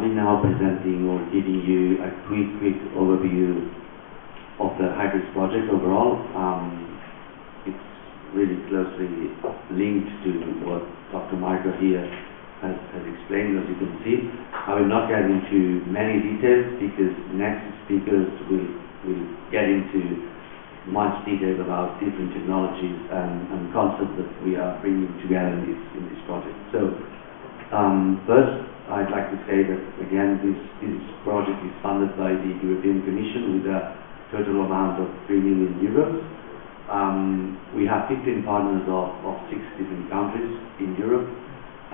I'll be now presenting or giving you a quick overview of the HYBRIS project overall. It's really closely linked to what Dr. Michael here has explained, as you can see. I will not get into many details because next speakers will get into much detail about different technologies and concepts that we are bringing together in this project. So first, I'd like to say that again this project is funded by the European Commission with a total amount of 3 million euros. We have 15 partners of 6 different countries in Europe,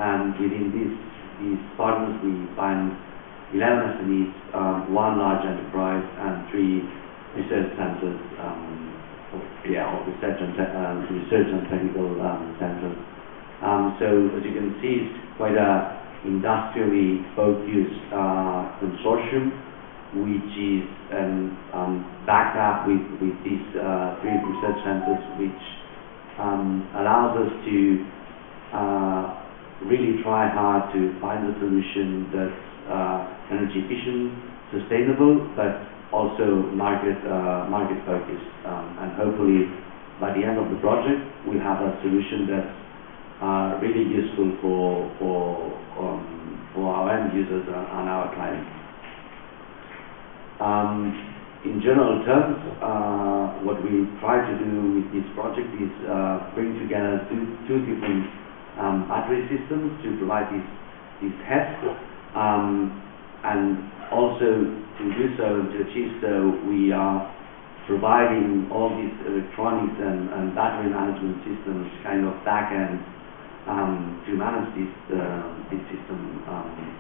and within these partners we find 11 SMEs, 1 large enterprise, and 3 research centers, research and technical centers. So as you can see, it's quite a industrially focused consortium, which is backed up with these 3 research centers, which allows us to really try hard to find a solution that's energy efficient, sustainable, but also market focused, and hopefully by the end of the project we'll have a solution that's really useful for our end users and our clients. In general terms, what we try to do with this project is bring together two different battery systems to provide this test, and also to do so and to achieve so, we are providing all these electronics and battery management systems, kind of back end, to manage this system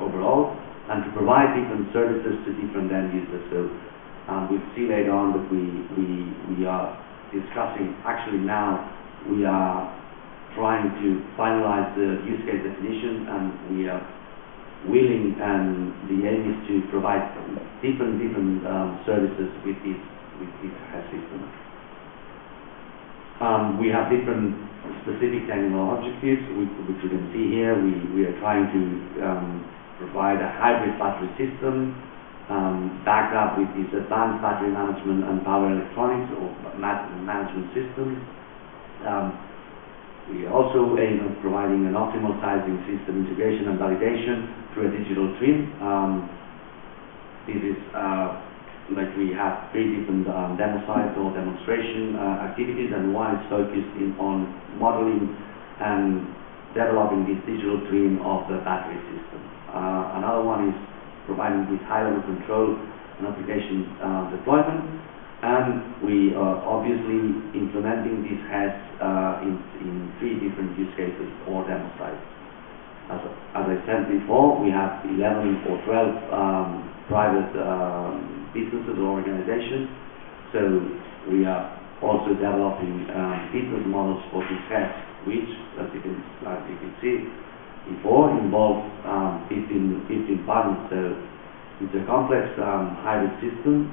overall, and to provide different services to different end users. So we'll see later on that we are discussing, actually now we are trying to finalize the use case definition, and we are willing, and the aim is to provide different services with this HES system. We have different specific technical objectives, which you can see here. We are trying to provide a hybrid battery system backed up with these advanced battery management and power electronics or management systems. We also aim at providing an optimal sizing system integration and validation through a digital twin. This is like we have 3 different demo sites or demonstration activities, and one is focused on modeling and developing this digital twin of the battery system. Another one is providing this high-level control and application deployment, and we are obviously implementing this HES in 3 different use cases or demo sites. As I said before, we have 11 or 12 private businesses or organizations, so we are also developing business models for this HES, which, as you can see before, involves 15 partners. So it's a complex hybrid system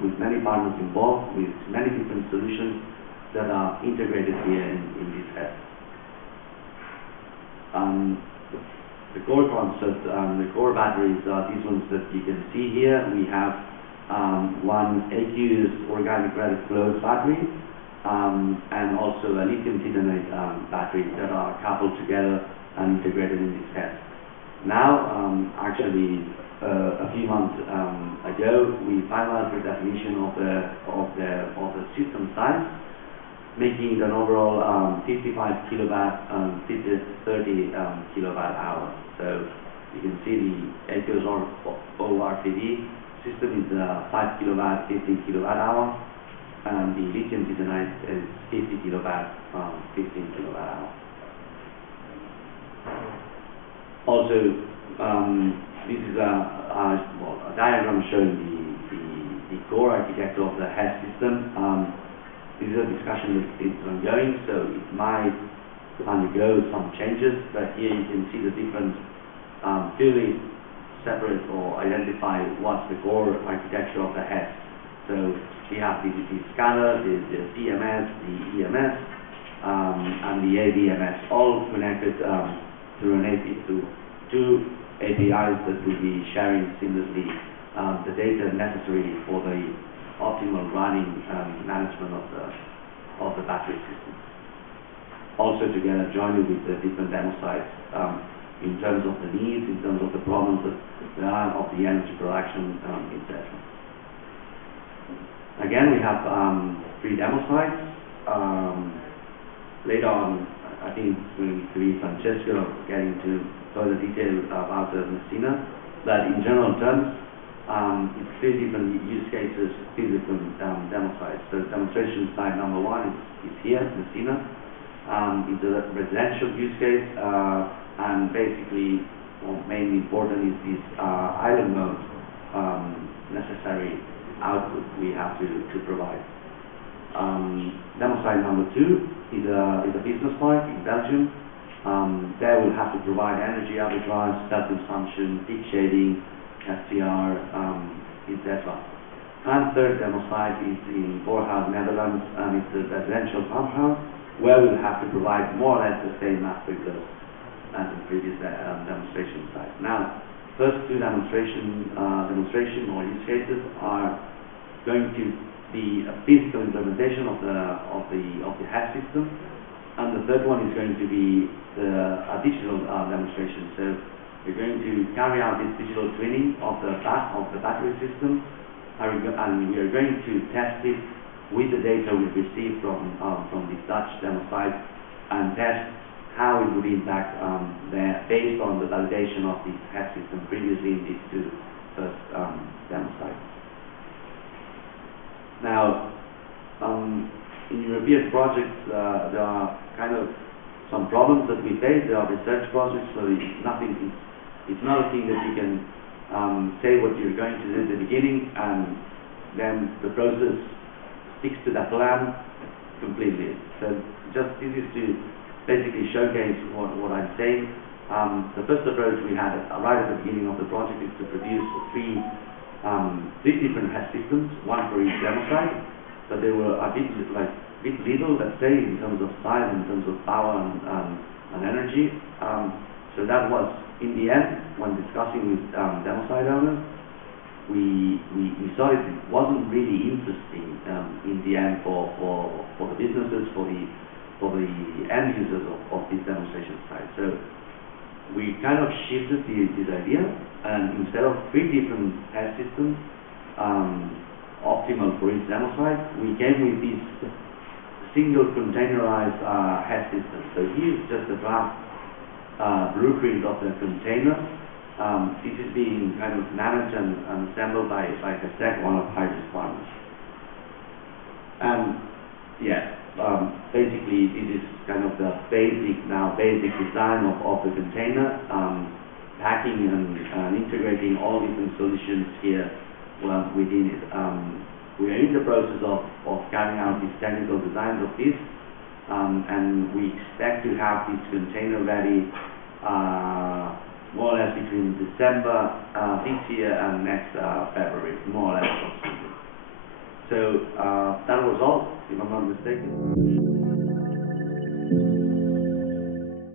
with many partners involved, with many different solutions that are integrated here in this HES. The core concept, the core batteries are these ones that you can see here. We have one aqueous organic radical flow battery, and also a lithium titanate battery that are coupled together and integrated in this HES. Now, actually, a few months ago, we finalized the definition of the system size, making it an overall 55 kilowatt and 30 kilowatt hours. So you can see the aqueous ORPD system is 5 kilowatt, 15 kilowatt hour, and the lithium titanate is 50 kilowatt, 15 kilowatt hour. Also, this is a diagram showing the core architecture of the HES system. This is a discussion that is ongoing, so it might undergo some changes, but here you can see the different clearly separate or identify what's the core architecture of the HES. So we have the SCADA, the DMS, the EMS, and the ADMS, all connected through an API to 2 APIs that will be sharing seamlessly the data necessary for the optimal running and management of the battery system. Also together jointly with the different demo sites in terms of the needs, in terms of the problems that there are of the energy production, etc. Again, we have 3 demo sites. Later on, I think it's going to be Francesco getting into further detail about the Messina. But in general terms, it's 3 different use cases, 3 different demo sites. So demonstration site number 1 is here, Messina. It's a residential use case, and basically, mainly important is this island mode necessary output we have to provide. Demo site number 2 is a business park in Belgium. There we'll have to provide energy arbitrage, self-consumption, peak shading, SCR, etc. And third demo site is in Borràs, Netherlands, and it's a residential farmhouse where we'll have to provide more or less the same aspect as in previous demonstration sites. Now, first 2 demonstration or use cases are going to be a physical implementation of the HES system, and the third one is going to be a digital demonstration. So we're going to carry out this digital twinning of the battery system, and we are going to test it with the data we received from the Dutch demo site, and test how it would impact based on the validation of this HES system previously in these 2 first demo sites. Now, in European projects, there are kind of some problems that we face. There are research projects, so it's not a thing that you can say what you're going to do at the beginning, and then the process sticks to that plan completely. So just this is to basically showcase what I'm saying. The first approach we had right at the beginning of the project is to produce 3 different HES systems, 1 for each demo site, but they were a bit little, let's say, in terms of size, in terms of power and energy. So that was, in the end, when discussing with demo site owners, we saw it wasn't really interesting in the end for the businesses, for the end users of this demonstration site. So we kind of shifted this idea, and instead of 3 different HES systems optimal for each demo site, we came with this single containerized HES system. So here's just a draft blueprint of the container. This is being kind of managed and assembled by HESEC, one of HYBRIS partners. And yeah, basically this is kind of the basic design of the container, packing and integrating all different solutions here within it. We are in the process of carrying out these technical designs of this, and we expect to have this container ready more or less between December this year and next February, more or less. So that was all, if I'm not mistaken.